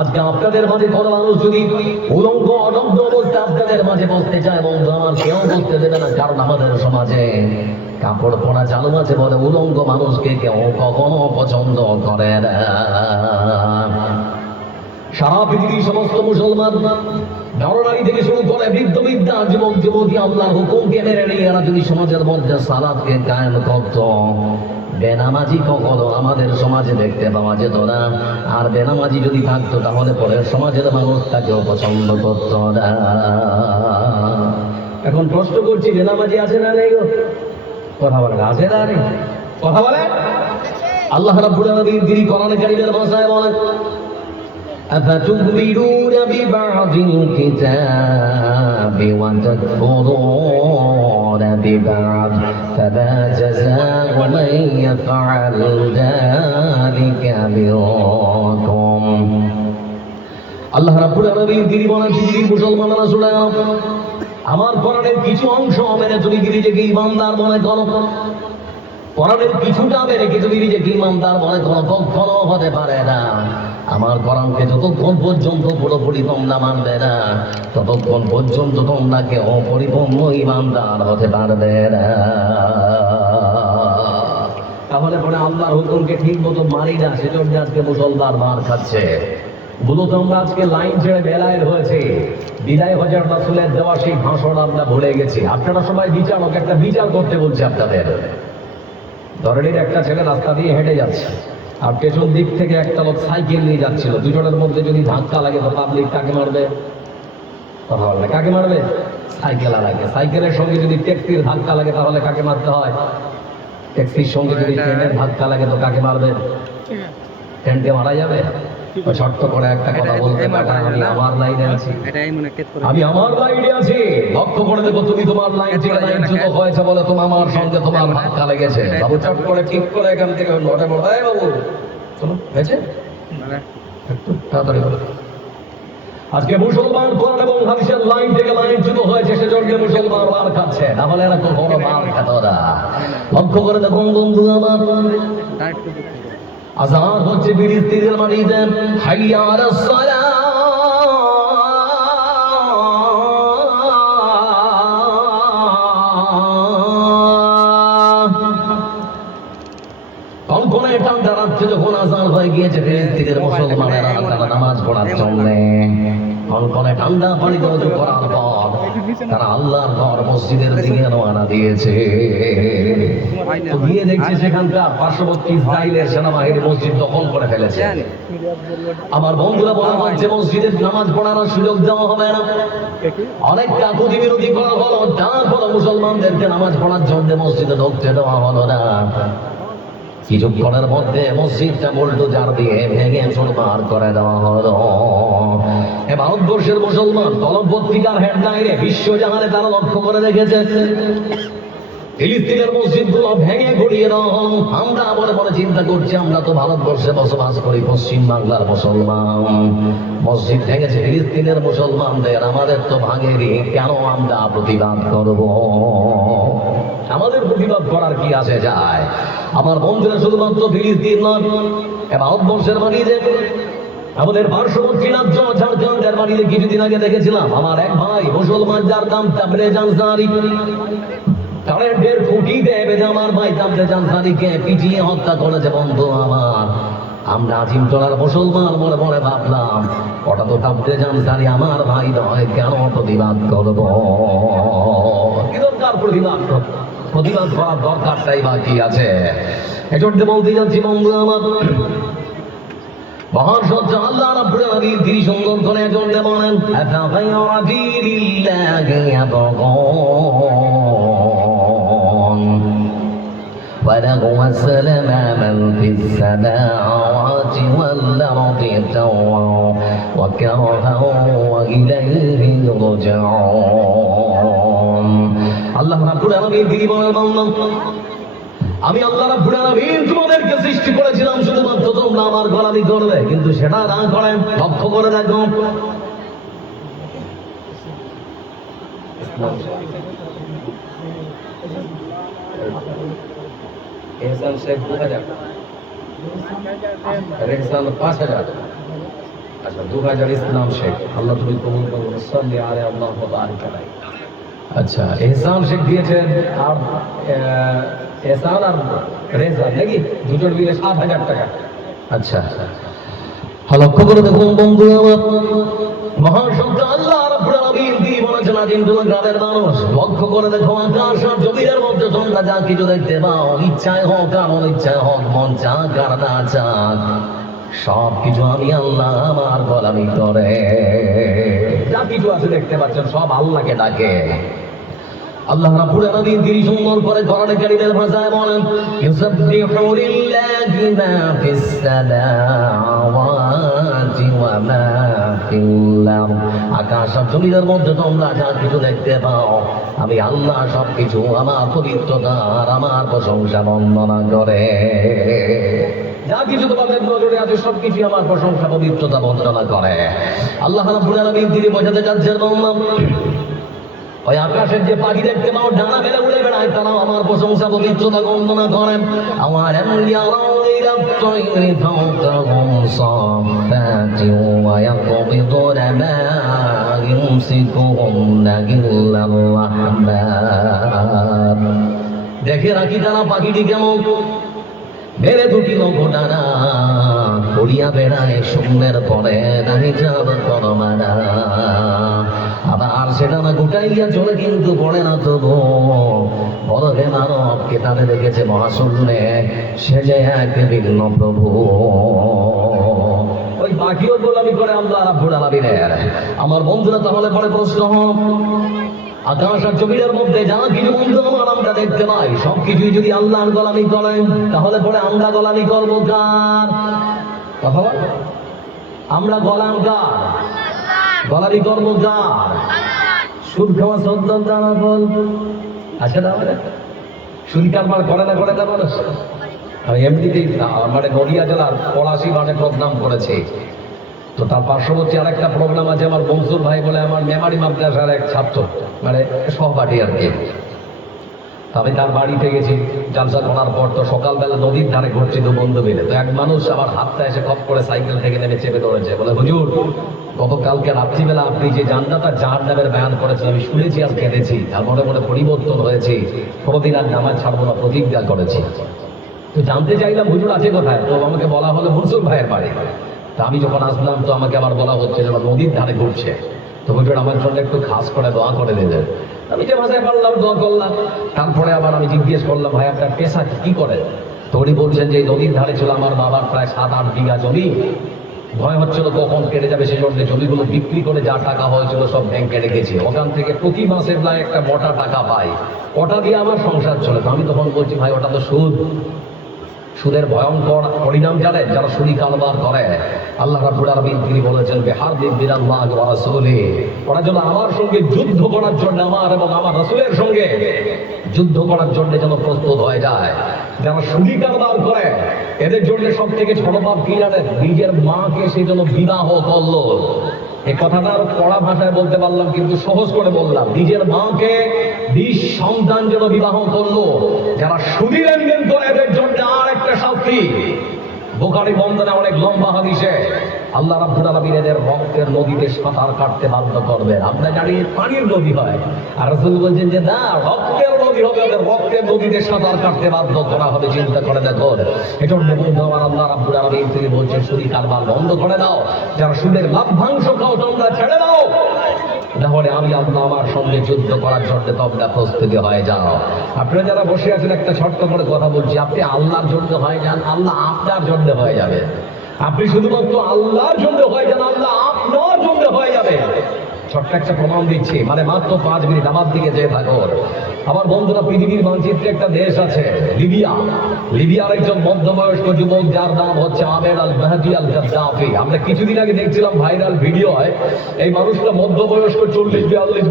আজকে আপনাদের মাঝে কোনো মানুষ যদি উলঙ্গ অনগ্ন অবস্থা আপনাদের মাঝে বসতে চায়, বন্ধু আমার, কেউ বসতে দেবে না, কারণ আমাদের সমাজে কাপড় পরা চালু আছে বলে উলঙ্গ মানুষকে কেউ কখনো পছন্দ করে না। সারা পৃথিবীর সমস্ত মুসলমান নরনারী থেকে শুরু করে বৃদ্ধ বৃদ্ধা যুবক যুবতী আল্লাহর হুকুমকে মেনে নিয়ে এরা যদি সমাজের মধ্যে সালাতকে কায়েম করত, বেনামাজি কখনো আমাদের সমাজে দেখতে পাওয়া যেত না। আর বেনামাজি যদি থাকতো তাহলে পরে সমাজের মানুষ তাকেও পছন্দ করত না। এখন প্রশ্ন করছি, বেনামাজি আছে না নেই? কথা বলেন, আছে না নেই? কথা বলেন। আল্লাহ রাব্বুল আলামিন তিনি কোরআনে কারীমের ভাষায় বলেন, أفتؤمنون ببعض الكتاب وتكفرون ببعض فما جزاء من يفعل ذلك منكم। আল্লাহ রাব্বুল আলামিন তিনি বলেন, পৃথিবীর মুসলমানরা শুনে নাও, আমার কোরআনের কিছু অংশ মেনে তুমি নিজেকে ঈমানদার মনে করো, কোরআনের কিছুটা মেনে তুমি নিজেকে ঈমানদার মনে করো, কখনো হতে পারে না। আমার কোরআনকে যতক্ষণ পর্যন্ত পুরোপুরি তোমরা মানবে না, ততক্ষণ পর্যন্ত তোমরা কেউ পরিপূর্ণ ঈমানদার হতে পারবে না। তাহলে পরে আল্লাহর হুকুমকে ঠিক মতো মানি না, সেজন্য আজকে মুসলমান মার খাচ্ছে। মূলত আমরা আজকে লাইন ছেড়ে বেলায়েত হয়েছে, বিদায় হজরত রাসূলের দেওয়া সেই ভাষণ আমরা ভুলে গেছি। আপনারা সবাই বিচারক, একটা বিচার করতে বলছে আপনাদের। ধরনের একটা ছেলে রাস্তা দিয়ে হেঁটে যাচ্ছে, আর পেছন দিক থেকে একটা লোক সাইকেল নিয়ে যাচ্ছিল। দুজনের মধ্যে যদি ধাক্কা লাগে তো পাবলিক কাকে মারবে? কথা বলবে, কাকে মারবে? সাইকেল লাগে। সাইকেলের সঙ্গে যদি ট্যাক্সির ধাক্কা লাগে তাহলে কাকে মারতে হয়? ট্যাক্সির সঙ্গে যদি ট্রেনের ধাক্কা লাগে তো কাকে মারবে? ট্রেনকে মারা যাবে? ছোট্ট করে একটা কথা বলতে পারে, আমি আমার লাইনে আছি, আমি আমার লাইনে আছি, লক্ষ্য করে দেখো তুমি তোমার লাইন থেকে লাইনচ্যুত হয়েছে বলে তোমার আমার সঙ্গে তোমার ধাক্কা লেগেছে। বাবু চট করে ঠিক করে এখান থেকে নটে বড়াই বাবু চলো, হয়েছে একটু তাড়াতাড়ি বলো। আজকে মুসলমান কোরআন এবং হাদিসের লাইন থেকে লাইনচ্যুত হয়েছে, সেজন্য মুসলমান মার খাচ্ছে, না হলে এরা কখনো মার খেত না। লক্ষ্য করে দেখুন বন্ধু আমার, আযান হচ্ছে ফিলিস্তিনের মাটিতে, হাইয়া আলাস সালাহ, কনকনে ঠান্ডা রাত্রে যখন আজান হয়ে গিয়েছে ফিলিস্তিনের মুসলমানেরা তারা নামাজ পড়ার জন্য কনকনে ঠান্ডা পানিতে ওযু করার পর তারা আল্লাহর ঘর মসজিদের দিকে রওনা দিয়েছে। তো গিয়ে দেখছে সেখানকার পার্শ্ববর্তী ইসরায়েলের সেনাবাহিনী মসজিদ দখল করে ফেলেছে। আমার বন্ধুরা বলা হচ্ছে মসজিদের নামাজ পড়ার সুযোগ দেওয়া হবে না। অনেক কাকুতি বিরোধী করা হলো, তারপরে মুসলমানদেরকে নামাজ পড়ার জন্য মসজিদে ঢুকতে দেওয়া হলো না। কিছুক্ষণের মধ্যে মসজিদটা বুলডোজার দিয়ে ভেঙে চুরমার করে দেওয়া হলো। ভারতবর্ষের মুসলমান কলম পত্রিকার হেডলাইনে বিশ্বজাহানে তারা লক্ষ্য করে দেখেছে ফিলিস্তিনের মসজিদগুলো ভেঙে গড়িয়ে দেওয়া হলো। আমরা মনে মনে চিন্তা করছি, আমরা তো ভারতবর্ষে বসবাস করি, পশ্চিম বাংলার মুসলমান, মসজিদ ভেঙেছে ফিলিস্তিনের মুসলমানদের, আমাদের তো ভাঙেনি, কেন আমরা প্রতিবাদ করব? আমাদের প্রতিবাদ করার কি আসে যায়? আমার বন্ধুরা শুধুমাত্র ফিলিস্তিন নয়, ভারতবর্ষের মাটিতে আমাদের পার্শ্ববর্তী রাজ্য ঝাড়খণ্ডের মাটিতে কিছুদিন আগে দেখেছিলাম আমার এক ভাই মুসলমান যার নাম তাবরেজ আনসারী, কারেন্টের খুঁটি দিয়ে বেঁধে আমার ভাই তাবরেজ আনসারীকে পিটিয়ে হত্যা করেছে। বন্ধু আমার, আমরা আজিমতলার মুসলমান মনে মনে ভাবলাম ওটা তো তাবরেজ আনসারী আমার ভাই নয়, কেন প্রতিবাদ করব? কি দরকার প্রতিবাদ? প্রতিবাদ করার দরকারটাই বা কি আছে? এজন্য বলতে যাচ্ছি বন্ধু আমার, মহান সত্য আল্লাহ রাব্বুল আলামিন তিনি সুন্দর করে এজন্য বলেন আফাগায়রা দীনিল্লাহি ইয়াবগুন ওয়ালাহু আসলামা মান ফিস সামাওয়াতি ওয়াল আরদি তাওআন ওয়া কারহান ওয়া ইলাইহি ইরজাউন। আল্লাহ রাব্বুল আলামিন তিনি বলেন, আমি আল্লাহ রাব্বুল আলামিন তোমাদেরকে সৃষ্টি করেছিলাম শুধুমাত্র তোমরা আমার গোলামি করবে, কিন্তু সেটা না করে লক্ষ্য করে দেখো এহসান শেখ 2000, রেহসান 5000, আচ্ছা 2000 ইসলাম শেখ, আল্লাহ তুমি কবুল করো, সাল্লি আলাইহি আল্লাহু বারিক আলাইহি। আচ্ছা এহসান শেখ দিয়েছেন আর এহসান আর রেজা নাকি দুজন মিলে 7000 টাকা। আচ্ছা লক্ষ্য করে দেখুন বন্ধু আমার, মহান সত্য আল্লাহ রাব্বুল আলামিন তিনি বলেছেন আজিমতুল গ্রামের মানুষ লক্ষ্য করে দেখো আকাশ আর জমিনের মধ্যে তোমরা যা কিছু দেখতে পাও, ইচ্ছায় হোক আর অনিচ্ছায় হোক, মন চাক আর না চাক, সব কিছু আমি আল্লাহ আমার গোলামি করে। যা কিছু আছে দেখতে পাচ্ছেন সব আল্লাহকে ডাকে। আল্লাহ রাব্বুল আলামিন তিনি সুন্দর করে কোরআনে কারীমের ভাষায় বলেন ইউসাব্বিহু লিল্লাহি মা ফিস সামাওয়াতি ওয়া মা ফিল আরদ। আকাশ আর জমিনের মধ্যে তোমরা যা কিছু দেখতে পাও, আমি আল্লাহ সব কিছু আমার পবিত্রতা আর আমার প্রশংসা বন্দনা করে। যা কিছু তোমাদের নজরে আছে সব কিছু আমার প্রশংসা পবিত্রতা বন্দনা করে। আল্লাহ রাব্বুল আলামিন তিনি বোঝাতে চাচ্ছেন বললাম ওই আকাশের যে পাখি দেখতে পাও ডানা মেলে উড়ে বেড়ায়, তারাও আমার প্রশংসা পবিত্রতা বন্দনা করেন। আমার দেখে রাখি তারা পাখিটি কেমন মেরে দুটি লঘু ডানা করিয়া বেড়ায় সুন্দর পরে নাহি যাব করমানা, আবার সেটা না গুটাইয়া চলে কিন্তু পড়ে না তবু বড় হে মানবকে তাদের দেখেছে মহাশূন্যে সে যে এক ভিন্ন প্রভু। ওই পাখিও গোলামি করে আল্লাহ রাব্বুল আলামিনের। আমার বন্ধুরা তাহলে পরে প্রশ্ন হোক আকাশ আর জমিনের মধ্যে যা কিছু বন্ধু আমার আমরা দেখতে পাই সব কিছুই যদি আল্লাহর গোলামি করেন, তাহলে পরে আমরা গোলামি করবো কার? কথা বল, আমরা গোলাম কার? গোলামি করবো কার? সুদ খাওয়া সন্তান জানা বল আছে না? সুদ কারবার করে না করে না মানুষ। আমি এমনিতেই মানে নদিয়া জেলার পলাশি মানে প্রোগ্রাম করেছে, তো তার পার্শ্ববর্তী আরেকটা প্রোগ্রাম আছে আমার মনসুর ভাই বলে আমার মেমারি মাদ্রাসার এক ছাত্র মানে সহপাঠী আর কি। আমি তার বাড়িতে গেছি জালসা করার পর, তো সকালবেলা নদীর ধারে ঘুরছি দু বন্ধু মিলে, তো এক মানুষ আমার হাতটা এসে খপ করে সাইকেল থেকে নেমে চেপে ধরেছে, বলে হুজুর গতকালকে রাত্রিবেলা আপনি যে জান্নাতা জাহান্নামের বয়ান করেছেন আমি শুনেছি আর কেঁদেছি, আর মনে মনে পরিবর্তন হয়েছে, কোনোদিন আর নামাজ ছাড়বো না প্রতিজ্ঞা করেছি। তো জানতে চাইলাম হুজুর আছে কোথায়, তো আমাকে বলা হলো মনসুর ভাইয়ের বাড়ি। তা আমি যখন আসলাম তো আমাকে আবার বলা হচ্ছে যে নদীর ধারে ঘুরছে, তো হুজুর আমার জন্য একটু খাস করে দোয়া করে দিলেন। আমি যে ভাষায় পারলাম দোয়া করলাম। তারপরে আবার আমি জিজ্ঞেস করলাম, ভাই আপনার পেশা কি করে? তো উনি বলছেন যে নদীর ধারে ছিল আমার বাবার প্রায় 7-8 বিঘা জমি। ভয় হচ্ছিল কখন কেটে যাবে, সেই জন্য জমিগুলো বিক্রি করে যা টাকা হয়েছিল সব ব্যাংকে রেখেছি। ওখান থেকে প্রতি মাসে প্রায় একটা মোটা টাকা পাই, ওটা দিয়ে আমার সংসার চলে। তো আমি তখন বলছি, ভাই ওটা তো সুদ। সুদের ভয়ঙ্কর পরিণাম জানেন যারা সুদি কারবার করে? আল্লাহ রাব্বুল আলামিন তিনি বলেছেন বিহারবিন বিনাল্লাহি ওয়া রাসূলিহি, ওরা যেন আমার সঙ্গে যুদ্ধ করার জন্য, আমার এবং আমার রাসূলের সঙ্গে যুদ্ধ করার জন্য যেন প্রস্তুত হয়ে যায়। যারা সুদি কারবার করে এদের জন্য সব থেকে ছোট পাপ কি জানেন? নিজের মাকে সে যেন বিবাহ করলো। এই কথাটা আরো কড়া ভাষায় বলতে পারলাম, কিন্তু সহজ করে বললাম, নিজের মাকে 20 সন্তান যেন বিবাহ করলো। যারা সুদি লেনদেন করে এদের জন্য আর একটা শাস্তি। বুখারী বর্ণনা অনেক লম্বা হাদিসে আল্লাহ রাব্বুল আলামিন এদের রক্তের নদীতে সাঁতার কাটতে বাধ্য করবেন। আমরা জানি পানির নদী হয়, আর রাসূল বলছেন যে না, রক্তের নদী হবে, ওদের রক্তের নদীতে সাঁতার কাটতে বাধ্য করা হবে। চিন্তা করে দেখো। এজন্য বন্ধু আমার, আল্লাহ রাব্বুল আলামিন তিনি বলছেন সুদি কারবার বন্ধ করে দাও, যারা সুদের লাভ্যাংশ খাও তোমরা ছেড়ে দাও, তাহলে আমি আল্লাহ আমার সঙ্গে যুদ্ধ করার জন্য তোমরা প্রস্তুতি হয়ে যাও। আপনারা যারা বসে আছেন একটা ছোট্ট করে কথা বলছি, আপনি আল্লাহর জন্য হয়ে যান, আল্লাহ আপনার জন্য হয়ে যাবে। আপনি শুধুমাত্র আল্লাহর জন্য হয়ে যান, আল্লাহ আপনার জন্য হয়ে যাবে। ছোট্ট একটা প্রমাণ দিচ্ছি, মানে মাত্র 5 মিনিট আমার দিকে যেয়ে থাকো। আমার বন্ধুরা, পৃথিবীর মানচিত্রে একটা দেশ আছে লিবিয়া। লিবিয়ার একজন মধ্যবয়স্ক যুবক যার নাম হচ্ছে আমের আল মাহদি আল গাদ্দাফি। আমরা কিছুদিন আগে দেখছিলাম ভাইরাল ভিডিও হয়, এই মানুষটা মধ্যবয়স্ক 40-42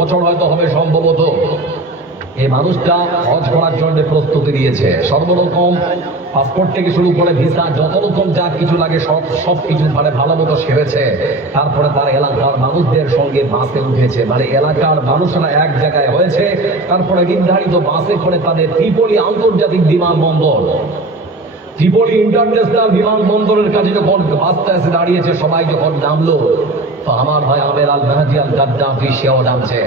বছর হয়তো হবে সম্ভবত। এই মানুষটা হজ করার জন্য প্রস্তুতি নিয়েছে, সর্বরকম পাসপোর্ট থেকে শুরু করে ভিসা যত রকম যা কিছু লাগে সব কিছু মানে ভালো মতো সেরেছে। তারপরে তার এলাকার মানুষদের সঙ্গে বাসে উঠেছে, মানে এলাকার মানুষরা এক জায়গায় হয়েছে। তারপরে নির্ধারিত বাসে করে তাদের ত্রিপলি আন্তর্জাতিক বিমানবন্দর, ত্রিপলি ইন্টারন্যাশনাল বিমানবন্দরের কাছে যখন বাসটা এসে দাঁড়িয়েছে, সবাই যখন নামলো, তো আমার ভাই আমের আল মাহদি আল গাদ্দাফি সেও নামছে।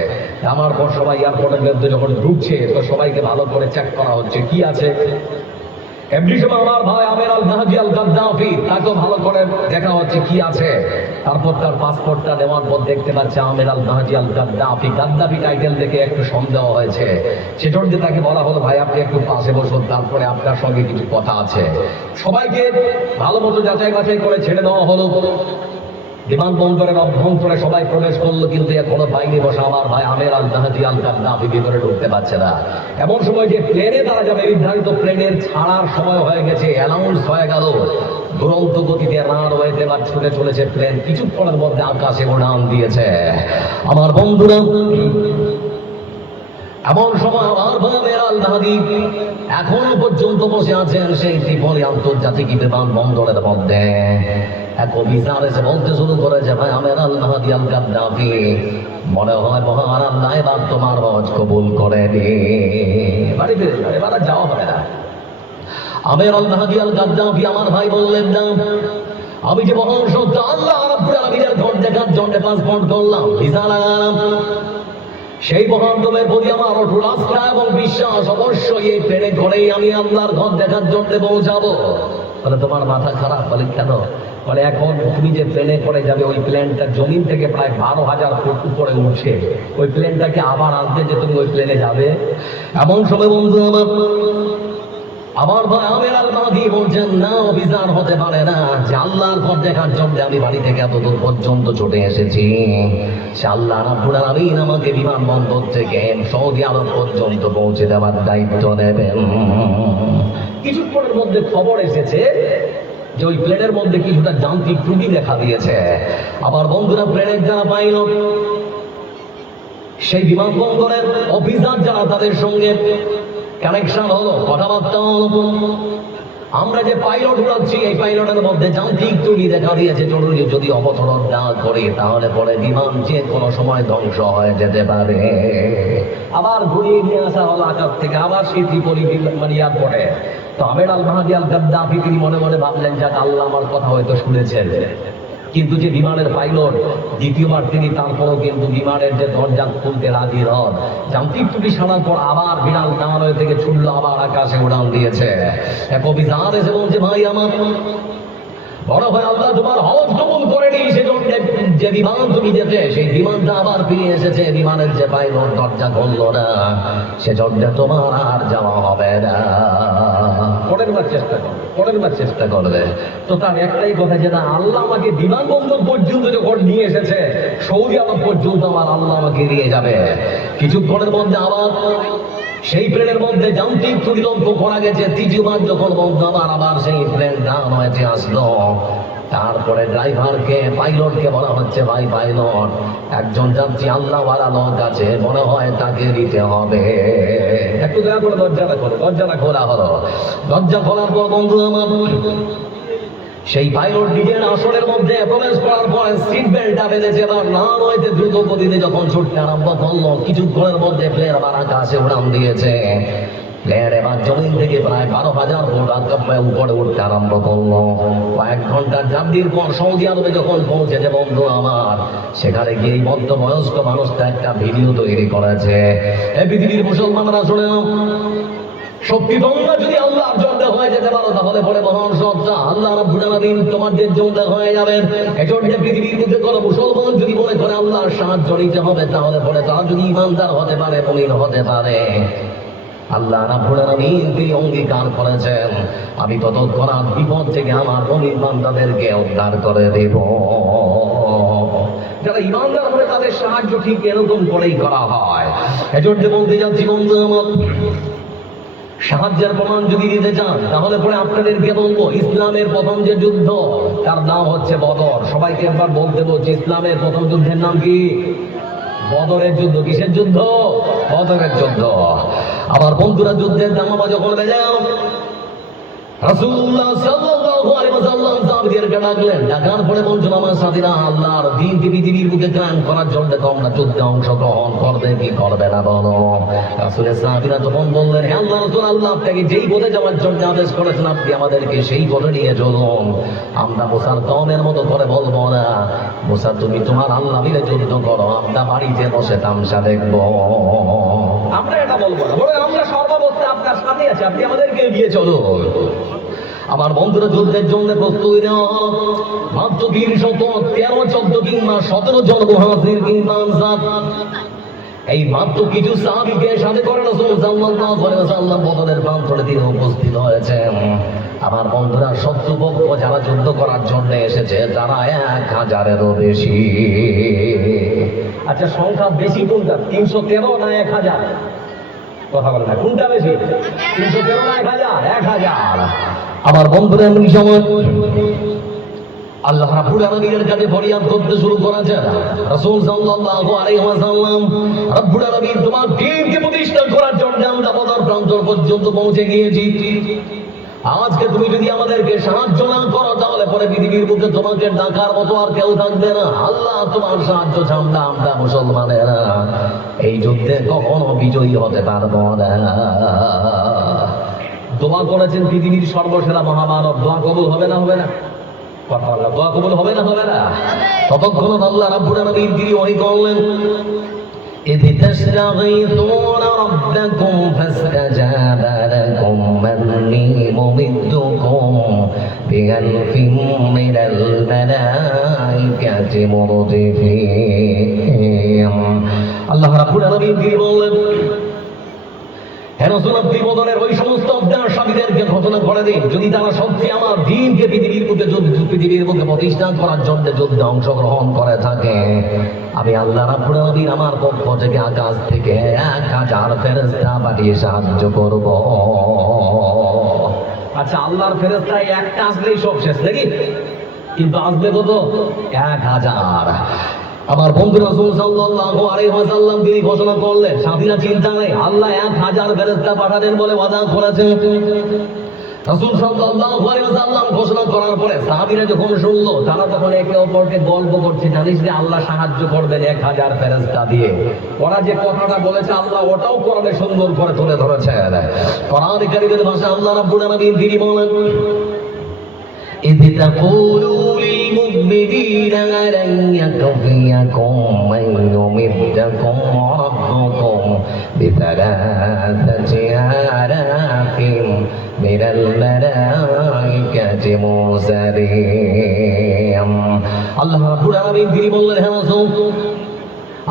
আমার পর সবাই এয়ারপোর্টের মধ্যে যখন ঢুকছে, তো সবাইকে ভালো করে চেক করা হচ্ছে কি আছে। এমনি সময় আমার ভাই আমের আল মাহদি আল গাদ্দাফি, তাকেও ভালো করে দেখা হচ্ছে কি আছে। তারপর তার পাসপোর্টটা নেওয়ার পর দেখতে পাচ্ছে আমের আল মাহদি আল গাদ্দাফি। গাদ্দাফি টাইটেল দেখে একটু সন্দেহ হয়েছে, সেজন্য তাকে বলা হলো, ভাই আপনি একটু পাশে বসুন, তারপরে আপনার সঙ্গে কিছু কথা আছে। সবাইকে ভালো মতো যাচাই বাছাই করে ছেড়ে দেওয়া হলো। বিমানবন্দরের অভ্যন্তরে সবাই প্রবেশ করলো, কিন্তু এখনো বাইরে বসা আমার ভাই আমের আল মাহদি আল গাদ্দাফি ভিতরে ঢুকতে পারছে না। এমন সময় যে প্লেনে তারা যাবে, নির্ধারিত প্লেনের ছাড়ার সময় হয়ে গেছে, অ্যানাউন্স হয়ে গেল, দুরন্ত গতিতে রানওয়েতে বা ছুটে চলেছে প্লেন। কিছুক্ষণের মধ্যে আকাশে উড়ান দিয়েছে। আমার বন্ধুরা, এমন সময় আমার ভাই আমের আল মাহদি এখনো পর্যন্ত বসে আছেন সেই ত্রিপলি আন্তর্জাতিক বিমানবন্দরের মধ্যে। এক অফিসার এসে বলতে শুরু করেছে, ভাই আমের আল মাহদি আল গাদ্দাফি, মনে হয় মহান আল্লাহ এবার তোমার হজ কবুল করে নি, বাড়ি ফিরে যাও, এবার আর যাওয়া হবে না। আমের আল মাহদি আল গাদ্দাফি আমার ভাই বললেন, না, আমি যে মহান সত্য আল্লাহ রাব্বুল আলামিনের ঘর দেখার জন্য পাসপোর্ট করলাম, ভিসা লাগালাম, সেই মহান রবের প্রতি আমার অটুট আস্থা এবং বিশ্বাস, অবশ্যই এই প্লেনে করেই আমি আল্লাহর ঘর দেখার জন্য পৌঁছাবো। বলে তোমার মাথা খারাপ? বলে কেন? বলে এখন তুমি যে প্লেনে করে যাবে, ওই প্লেনটা জমিন থেকে প্রায় 12,000 ফুট উপরে উঠছে, ওই প্লেনটাকে আবার আনতে যে তুমি ওই প্লেনে যাবে। এমন সময় বন্ধু আমার ভাই আমের আল মাহদি বলছেন, না, অভিযান হতে পারে না, যে আল্লাহর ঘর দেখার জন্য আমি বাড়ি থেকে এত দূর পর্যন্ত ছুটে এসেছি, সে আল্লাহ রাব্বুল আলামিন আমাকে বিমানবন্দর থেকে সৌদি আরব পর্যন্ত পৌঁছে দেওয়ার দায়িত্ব নেবেন। কিছুক্ষণের মধ্যে খবর এসেছে যে ওই প্লেনের মধ্যে কিছুটা যান্ত্রিক ত্রুটি দেখা দিয়েছে। আমার বন্ধুরা, প্লেনের যারা পাইলট, সেই বিমানবন্দরের অফিসার যারা, তাদের সঙ্গে কানেকশন হলো, কথাবার্তা হলো। আমরা যে পাইলট উড়াচ্ছি, এই পাইলটের মধ্যে যান্ত্রিক ত্রুটি দেখা দিয়েছে, জরুরি যদি অবতরণ না করি তাহলে পরে বিমান যে কোনো সময় ধ্বংস হয়ে যেতে পারে। আবার ঘুরিয়ে নিয়ে আসা হলো আকাশ থেকে, আবার সেই ত্রিপলি এয়ারপোর্টে। তো আমের আল মাহদি আল গাদ্দাফি তিনি মনে মনে ভাবলেন, যাক আল্লাহ আমার কথা হয়তো শুনেছেন, কিন্তু যে বিমানের পাইলট দ্বিতীয়বার তিনি তারপরও কিন্তু বিমানের যে দরজা খুলতে রাজি হন, যান্ত্রিক ত্রুটি সারার পর আবার বিড়াল নামালয় থেকে ছুটলো, আবার আকাশে উড়ান দিয়েছে। এক অভিযান এসে বলছে, ভাই আমার বড় ভাই, আল্লাহ তোমার হজ কবুল করেনি, সেজন্য যে বিমান তুমি যেতে সেই বিমানটা আবার ফিরে এসেছে। বিমানের যে পাইলট দরজা খুললো না, সেজন্য তোমার আর যাওয়া হবে না। পরের বার চেষ্টা করবে। তো তার একটাই কথা, যে না, আল্লাহ আমাকে বিমানবন্দর পর্যন্ত যখন নিয়ে এসেছে, সৌদি আরব পর্যন্ত আমার আল্লাহ আমাকে নিয়ে যাবে। কিছুক্ষণের মধ্যে আবার সেই প্লেনের মধ্যে যান্ত্রিক ত্রুটি লক্ষ্য করা গেছে। তৃতীয়বার যখন বন্ধ আবার সেই প্লেন ডাউন হয়েছে আসলো, তারপরে ড্রাইভারকে পাইলটকে বলা হচ্ছে, ভাই পাইলট, একজন যাত্রী আল্লাহওয়ালা লোক আছে, মনে হয় তাকে দিতে হবে, একটু দয়া করে দরজাটা খোলো। দরজাটা খোলা হলো। দরজা খোলার পর বন্ধু আমার, সেই পাইলট নিজের আসনের মধ্যে প্রবেশ করার পরে সিট বেল্টটা বেঁধেছে, এবার নাম হইতে দ্রুত গতিতে যখন ছুটতে আরম্ভ করলো, কিছুক্ষণের মধ্যে প্লেন আবার আকাশে উড়ান দিয়েছে। প্লেন এবার জমিন থেকে প্রায় 12,000 ফুট উপরে উঠতে আরম্ভ করলো। কয়েক ঘন্টার জার্নির পর সৌদি আরবে যখন পৌঁছেছে বন্ধু আমার, সেখানে গিয়ে এই মধ্যবয়স্ক মানুষটা একটা ভিডিও তৈরি করেছে। এই পৃথিবীর মুসলমানরা শুনে নাও, শক্তি তোমরা যদি আল্লাহর জন্য হয়ে যেতে পারো, তাহলে পরে মহান সত্তা আল্লাহ রাব্বুল আলামিন তোমাদের জন্য হয়ে যাবেন। এজন্য পৃথিবীর মধ্যে কোনো মুসলমান যদি মনে করে আল্লাহর সাহায্য নিতে হবে, তাহলে পরে তারা যদি ইমানদার হতে পারে, মুমিন হতে পারে, আল্লাহ রাব্বুল আলামিন তিনি অঙ্গীকার করেছেন, আমি ততক্ষণ বিপদ থেকে আমার মুমিন বান্দাদেরকে উদ্ধার করে দেব। যারা ইমানদার হবে তাদের সাহায্য ঠিক এরকম করেই করা হয়। এজন্য বলতে যাচ্ছি বন্ধু আমার, সাহায্যের প্রমাণ যদি দিতে চান, তাহলে পরে আপনাদেরকে বলবো, ইসলামের প্রথম যে যুদ্ধ তার নাম হচ্ছে বদর। সবাইকে একবার বলতে বলছি, ইসলামের প্রথম যুদ্ধের নাম কি? বদরের যুদ্ধ। কিসের যুদ্ধ? বদরের যুদ্ধ। আবার বন্ধুরা, যুদ্ধের দামামা যখন বেজে গেল, রাসূলুল্লাহ সাল্লাল্লাহু আলাইহি ওয়াসাল্লাম সাহাবীদেরকে ডাকলেন। ডাকার পরে বলছেন, আমার সাথীরা, আল্লাহর দ্বীনকে পৃথিবীর বুকে কায়েম করার জন্য তোমরা যুদ্ধে অংশগ্রহণ করবে কি করবে না বলো। রাসূলের সাহাবীরা তখন বললেন, হে আল্লাহর রাসূল, আল্লাহ আপনাকে যেই পথে যাওয়ার জন্য আদেশ করেছেন, আপনি আমাদেরকে সেই পথে নিয়ে চলুন। আমরা মুসার কওমের মতো করে বলবো না, মুসা তুমি তোমার আল্লাহ মিলে যুদ্ধ করো, আমরা বাড়িতে বসে তামসা দেখবো। আমরা এটা বলবো না, বলে আমরা সর্বাবস্থা আপনার সাথে আছি, আপনি আমাদেরকে এগিয়ে চলুন। আমার বন্ধুরা, যুদ্ধের জন্য প্রস্তুতি নেওয়া হল। মাত্র 313, 14 কিংবা 17 জন মুহাজির কিংবা আনসার, এই মাত্র কিছু সাহাবীকে সাথে করে রাসূল সাল্লাল্লাহু আলাইহি ওয়াসাল্লাম বদরের প্রান্তরে তিনি উপস্থিত হয়েছেন। আমার বন্ধুরা, শত্রুপক্ষ যারা যুদ্ধ করার জন্য এসেছে, তারা 1000-এরও বেশি। আচ্ছা, সংখ্যা বেশি কোনটা, 313 না 1000? কথা বলে না, কোনটা বেশি? 313 না 1000? 1000। আমার বন্ধুরা, এমনি সময় আল্লাহ রাব্বুল আলামিনের কাছে ফরিয়াদ করতে শুরু করেছেন। রাসূল সাল্লাল্লাহু আলাইহি ওয়াসাল্লাম, রব্বুল আলামিন তোমার দ্বীনকে প্রতিষ্ঠা করার জন্য আমরা বদর প্রান্তর পর্যন্ত পৌঁছে গিয়েছি। আজকে তুমি যদি আমাদেরকে সাহায্য না করো, তাহলে পরে পৃথিবীর বুকে তোমাকে ডাকার মতো আর কেউ থাকবে না। আল্লাহ তোমার সাহায্য ছাড়া আমরা মুসলমানেরা এই যুদ্ধে কখনো বিজয়ী হতে পারবো না। দোয়া করেছেন পৃথিবীর সর্বসেরা মহামানব, দোয়া কবুল হবে না? হবে না? কথা বলা, দোয়া কবুল হবে না? হবে না? ততক্ষণ আল্লাহ রাব্বুল আলামিন তিনি ওহী করলেন, إذ تستغيثون ربكم فاستجاب لكم أني ممدكم بألف من الملائكة مردفين। আল্লাহ রাব্বুল আলামিন তিনি বললেন, হে রাসূল, আপনি বদরের ওই সমস্ত সাথীদেরকে ঘোষণা করে দিন, যদি তারা সত্যি আমার দ্বীনকে পৃথিবীর বুকে প্রতিষ্ঠা করার জন্য যুদ্ধে অংশগ্রহণ করে থাকে, আমি আল্লাহ রাব্বুল আলামিন আমার পক্ষ থেকে আকাশ থেকে 1000 ফেরেশতা পাঠিয়ে সাহায্য করব। আচ্ছা, আল্লাহর ফেরেশতা একটা আসলেই সব শেষ নাকি? কিন্তু আসবে কত? 1000। আমার বন্ধু রাসূল সাল্লাল্লাহু আলাইহি ওয়াসাল্লাম তিনি ঘোষণা করলেন, সাথীরা চিন্তা নেই, আল্লাহ 1000 ফেরেশতা পাঠাবেন বলে ওয়াদা করেছেন। রাসূল সাল্লাল্লাহু আলাইহি ওয়াসাল্লাম ঘোষণা করার পরে সাহাবীরা যখন শুনলো, তারা তখন একে অপরকে গল্প করছে, জানিস যে আল্লাহ সাহায্য করবেন 1000 ফেরেশতা দিয়ে। ওরা যে কথাটা বলেছে আল্লাহ ওটাও কোরআনে সুন্দর করে তুলে ধরেছেন। কোরআন কারীমের ভাষা আল্লাহ রাব্বুল আলামিন তিনি বলেন, إذ تقولوا للمؤمنين ألن يكفيكم أن يمدكم ربكم بثلاثة آلاف من الملائكة منزلين আল্লাহ রাব্বুল আলামিন তিনি বললেন, হে রাসূল,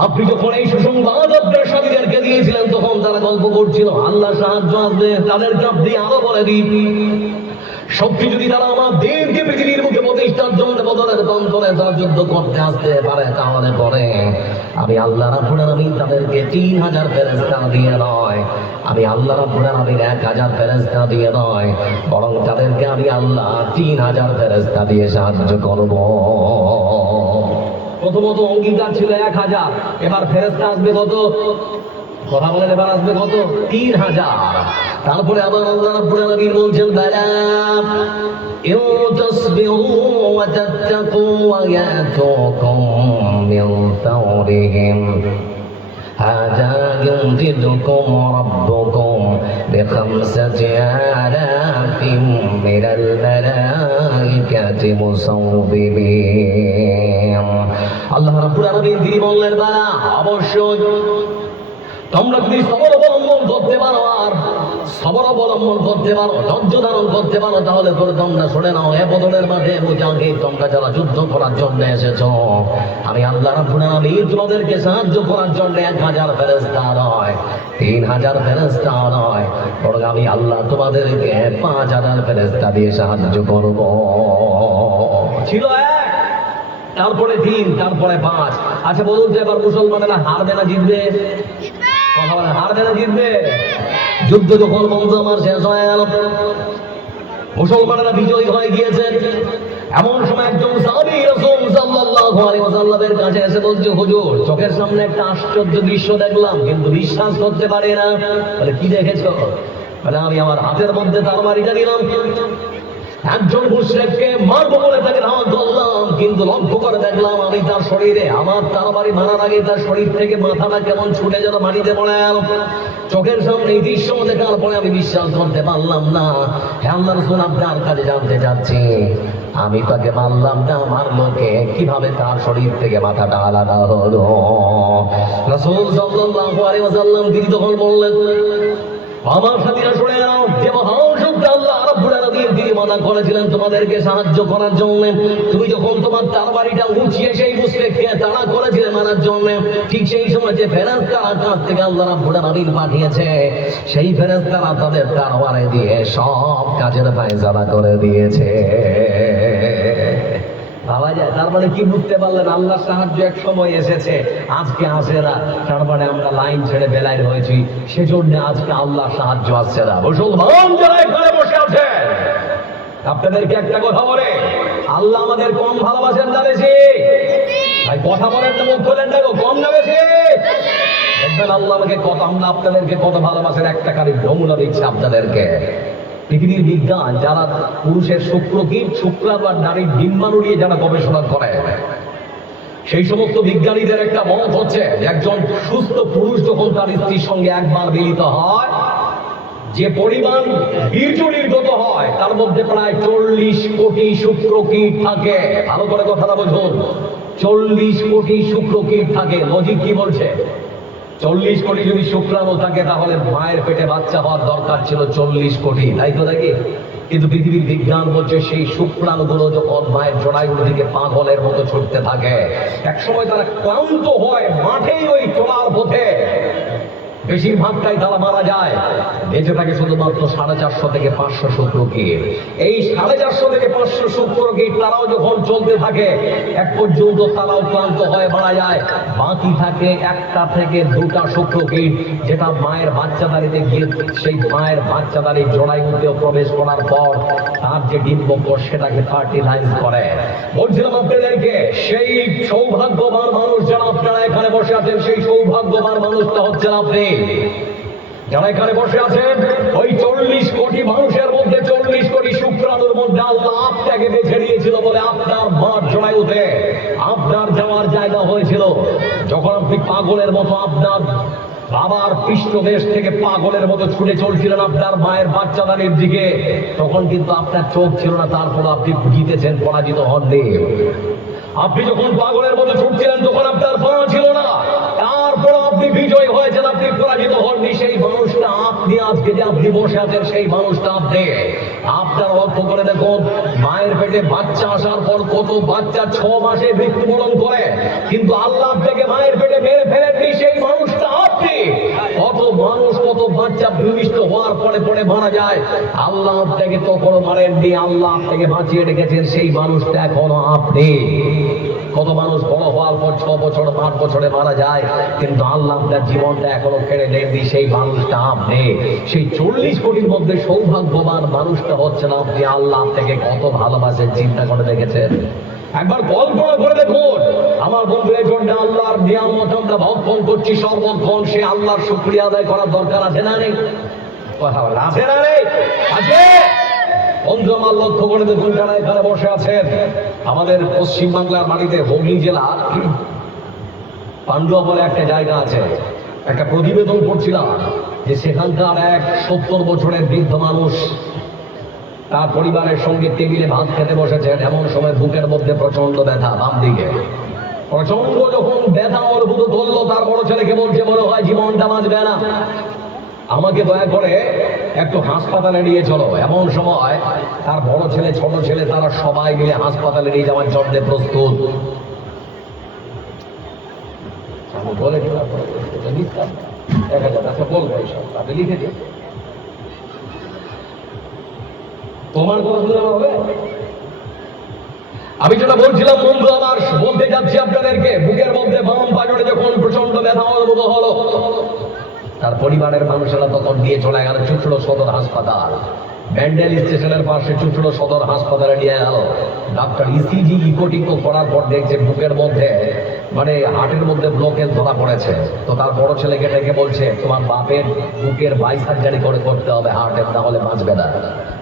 আপনি যখন এই সুসংবাদ আপনার সাথীদেরকে দিয়েছিলেন তখন তারা গল্প করছিল আল্লাহ সাহায্য আসবে, তাদেরকে আপনি আরো বলে দিন, সত্যি যদি তারা আমার দিনকে পৃথিবীর মুখে প্রতিষ্ঠার জন্য বদলের প্রান্তরে তারা যুদ্ধ করতে আসতে পারে, তাহলে পরে আমি আল্লাহ রাব্বুল আলামিন তাদেরকে 3000 ফেরেশতা দিয়ে নয়, আমি আল্লাহ রাব্বুল আলামিন 1000 ফেরেশতা দিয়ে নয়, বরং তাদেরকে আমি আল্লাহ 3000 ফেরেশতা দিয়ে সাহায্য করব। প্রথমত অঙ্গীকার ছিল 1000, এবার ফেরেশতা আসবে কত? কথা বলেন, এবার আসবে কত? 3000। তারপরে আবার আল্লাহ রাব্বুল আলামিন বলছেন, বালা ইন তাসবিরু ওয়া তাত্তাকু ওয়া ইয়াতুকুম মিন ফাওরিহিম হাযা ইউমদিদুকুম রাব্বুকুম বিখামসাতি আলাফিন মিনাল মালাইকাতি মুসাউবিমিন। আল্লাহ রাব্বুল আলামিন তিনি বললেন, বালা অবশ্যই তোমরা যদি সবর অবলম্বন করতে পারো আর সবর অবলম্বন করতে পারো, ধৈর্য ধারণ করতে পারো, তাহলে করে তোমরা শুনে নাও, এ বদলের মাঠে মুজাহিদ তোমরা যারা যুদ্ধ করার জন্য এসেছো, আমি আল্লাহ রাব্বুল আলামিন তোমাদেরকে সাহায্য করার জন্য 1000 ফেরেশতা নয়, 3000 ফেরেশতা নয়, বরং আমি আল্লাহ তোমাদেরকে 5000 ফেরেশতা দিয়ে সাহায্য করব। ছিল 1, তারপরে 3, তারপরে 5। আচ্ছা বলুন তো এবার মুসলমানেরা হারবে না জিতবে? কথা বলেন, হারবে না জিতবে? যুদ্ধ যখন আমার শেষ হয়ে গেল, মুসলমানেরা বিজয়ী হয়ে গিয়েছে, এমন সময় একজন সাহাবী রাসূল সাল্লাল্লাহু আলাইহি ওয়াসাল্লামের কাছে এসে বলছে, হুজুর চোখের সামনে একটা আশ্চর্য দৃশ্য দেখলাম, কিন্তু বিশ্বাস করতে পারি না। বলে, কি দেখেছো? বলে, আমি আমার হাতের মধ্যে তরবারিটা নিলাম, একজন মুশরিককে মারবো বলে তাকে ধাওয়াত করলাম, কিন্তু লক্ষ্য করে দেখলাম আমি তার শরীরে আমার তরবারি মারার আগে তার শরীর থেকে মাথাটা কেমন ছুটে যেন মাটিতে পড়ে গেল। চোখের সামনে এই দৃশ্য দেখার পরে আমি বিশ্বাস করতে পারলাম না। হে আল্লাহর রাসূল, আপনার কাছে জানতে চাচ্ছি, আমি তাকে মারলাম না, মারলো কে? কিভাবে তার শরীর থেকে মাথাটা আলাদা হলো? রাসূল সাল্লাল্লাহু আলাইহি ওয়াসাল্লাম তিনি তখন বললেন, আমার সাথীরা শুনে নাও, যে মহান শক্তি আল্লাহ রাব্বুল আলামিন তিনি মানা করেছিলেন তোমাদেরকে সাহায্য করার জন্য, তুমি যখন তোমার তরবারিটা উঁচিয়ে সেই মুশরিককে তাড়া করেছিলে মারার জন্য, ঠিক সেই সময় যে ফেরেশতারা কাছ থেকে আল্লাহ রাব্বুল আলামিন পাঠিয়েছে, সেই ফেরেশতারা তাদের তরবারি দিয়ে সব কাজের ফায়সালা করে দিয়েছে। ভাবা যায়? তার মানে কি বুঝতে পারলেন? আল্লাহর সাহায্য এক সময় এসেছে, আজকে আসে না। তার মানে আমরা লাইন ছেড়ে বেলায় হয়েছি, সেজন্য আজকে আল্লাহর সাহায্য আসছে না। মুসলমান যারা এখানে বসে আছে, আপনাদেরকে একটা কথা বলে, আল্লাহ আমাদের কম ভালোবাসেন না বেশি? ভাই কথা বলেন না, মুখ খোলেন না, কম না বেশি? দেখবেন আল্লাহ আমাকে কত, আমরা আপনাদেরকে কত ভালোবাসেন, একটা কারি নমুনা দিচ্ছে আপনাদেরকে। পৃথিবীর বিজ্ঞান যারা পুরুষের শুক্রকীট, শুক্রাণু আর নারীর ডিম্বাণু নিয়ে যারা গবেষণা করে, সেই সমস্ত বিজ্ঞানীদের একটা মত হচ্ছে, একজন সুস্থ পুরুষ যখন তার স্ত্রীর সঙ্গে একবার মিলিত হয়, যে পরিমাণ বীর্য নির্গত হয় তার মধ্যে প্রায় 40 কোটি শুক্রকীট থাকে। ভালো করে কথাটা বুঝুন, 40 কোটি শুক্রকীট থাকে। লজিক কি বলছে? 40 কোটি যদি শুক্রাণু থাকে, তাহলে মায়ের পেটে বাচ্চা হওয়ার দরকার ছিল 40 কোটি, তাই তো নাকি? কিন্তু পৃথিবীর বিজ্ঞান বলছে সেই শুক্রাণুগুলো যখন মায়ের জরায়ুর দিকে পাগলের মতো ছুটতে থাকে, একসময় তারা ক্লান্ত হয়, মাঠেই ওই চলার পথে বেশিরভাগটাই তারা মারা যায়। বেঁচে থাকে শুধুমাত্র 450 থেকে 500 শুক্রকীট। এই 450 থেকে 500 শুক্রকীট তারাও যখন চলতে থাকে, এক পর্যন্ত তারাও ক্লান্ত হয়ে মারা যায়। বাকি থাকে 1টা থেকে 2টা শুক্রকীট, যেটা মায়ের বাচ্চাদারিতে গিয়ে সেই মায়ের বাচ্চাদারির জরায়ুতেও প্রবেশ করার পর তার যে ডিম্বকোষ সেটাকে ফার্টিলাইজ করে। বলছিলাম আপনাদেরকে, সেই সৌভাগ্যবান মানুষ যারা আপনারা এখানে বসে আছেন, সেই সৌভাগ্যবান মানুষটা হচ্ছেন আপনি। যারা এখানে বসে আছেন, ওই 40 কোটি মানুষের মধ্যে 40 কোটি শুক্রাণুর মধ্যে আল্লাহ আপনাকে বেছে নিয়েছিল বলে আপনার মার জরায়ুতে আপনার যাওয়ার জায়গা হয়েছিল। যখন আপনি পাগলের মতো আপনার বাবার পৃষ্ঠদেশ থেকে পাগলের মতো ছুটে চলছিলেন আপনার মায়ের বাচ্চাদানির দিকে, তখন কিন্তু আপনার চোখ ছিল না, তারপর আপনি জিতেছেন, পরাজিত হননি। আপনি যখন পাগলের মতো ছুটছিলেন তখন আপনার পা ছিল না, তারপর আপনি বিজয় হয়েছেন, আপনি পরাজিত হননি। সেই মানুষটা আপনি, আজকে যে আপনি বসে আছেন সেই মানুষটা আপনি। আপনার লক্ষ্য করে দেখুন, মায়ের পেটে বাচ্চা আসার পর কত বাচ্চা 6 মাসে মৃত্যুবরণ করে, কিন্তু আল্লাহ থেকে মায়ের পেটে মেরে ফেলেননি, সেই মানুষটা আপনি। কত মানুষ, কত বাচ্চা ভূমিষ্ঠ হওয়ার পরে পরে মারা যায়, আল্লাহ আপনাকে তখনও মারেননি, আল্লাহ আপনাকে বাঁচিয়ে রেখেছেন, সেই মানুষটা এখনো আপনি। কত মানুষ বড় হওয়ার পর 6 বছর 5 বছরে মারা যায়, কিন্তু আল্লাহ আপনার জীবনটা এখনো কেড়ে নেননি, সেই মানুষটা আপনি। সেই 40 কোটির মধ্যে সৌভাগ্যবান মানুষটা হচ্ছেন আপনি। আল্লাহ থেকে কত ভালোবাসেন, চিন্তা করে দেখেছেন? একবার কল্পনা করে দেখুন, আমার বন্ধু, এই জন্য আল্লাহর নিয়ামত আমরা ভক্ষণ করছি সর্বক্ষণ, সে আল্লাহর শুকরিয়া আদায় করার দরকার আছে না নেই? কথা বলে আছে না নেই? আছে। বন্ধু আমার লক্ষ্য করে দেখুন, যারা এখানে বসে আছেন, আমাদের পশ্চিমবাংলার মাটিতে হুগলি জেলা পান্ডুয়া বলে একটা জায়গা আছে, একটা প্রতিবেদন করছিলাম যে সেখানকার এক 70 বছরের বৃদ্ধ মানুষ তার পরিবারের সঙ্গে টেবিলে ভাত খেতে বসেছেন, এমন সময় বুকের মধ্যে প্রচন্ড ব্যথা, বাম দিকে প্রচন্ড যখন ব্যথা অনুভূত ধরলো, তার বড় ছেলেকে বলছে, মনে হয় জীবনটা বাঁচবে না, আমাকে দয়া করে একটু হাসপাতালে নিয়ে চলো। এমন সময় তার বড় ছেলে, ছোট ছেলে, তারা সবাই মিলে হাসপাতালে নিয়ে যাওয়ার জন্য প্রস্তুত। আমি বলে দিলাম, দেখা যাবে, আচ্ছা বলবো এইসব, আপনি লিখে দিন। তোমার কথা শুনে হবে। আমি যেটা বলছিলাম বন্ধু আমার, বলতে যাচ্ছি আপনাদেরকে, বুকের মধ্যে বাম পাজরে যখন প্রচন্ড ব্যথা অনুভূত হলো, তার পরিবারের মানুষেরা তখন দিয়ে চলে গেল চুঁচুড়ো সদর হাসপাতাল। ব্যান্ডেল স্টেশনের পাশে চুঁচুড়ো সদর হাসপাতালে নিয়ে গেল। ডাক্তার ইসিজি ইকোটিকো করার পর দেখছে বুকের মধ্যে, মানে হার্টের মধ্যে ব্লকেজ ধরা পড়েছে। তো তার বড় ছেলেকে ডেকে বলছে, তোমার বাপের বুকের 22 সার্জারি করতে হবে হার্টের, না হলে বাঁচবে না।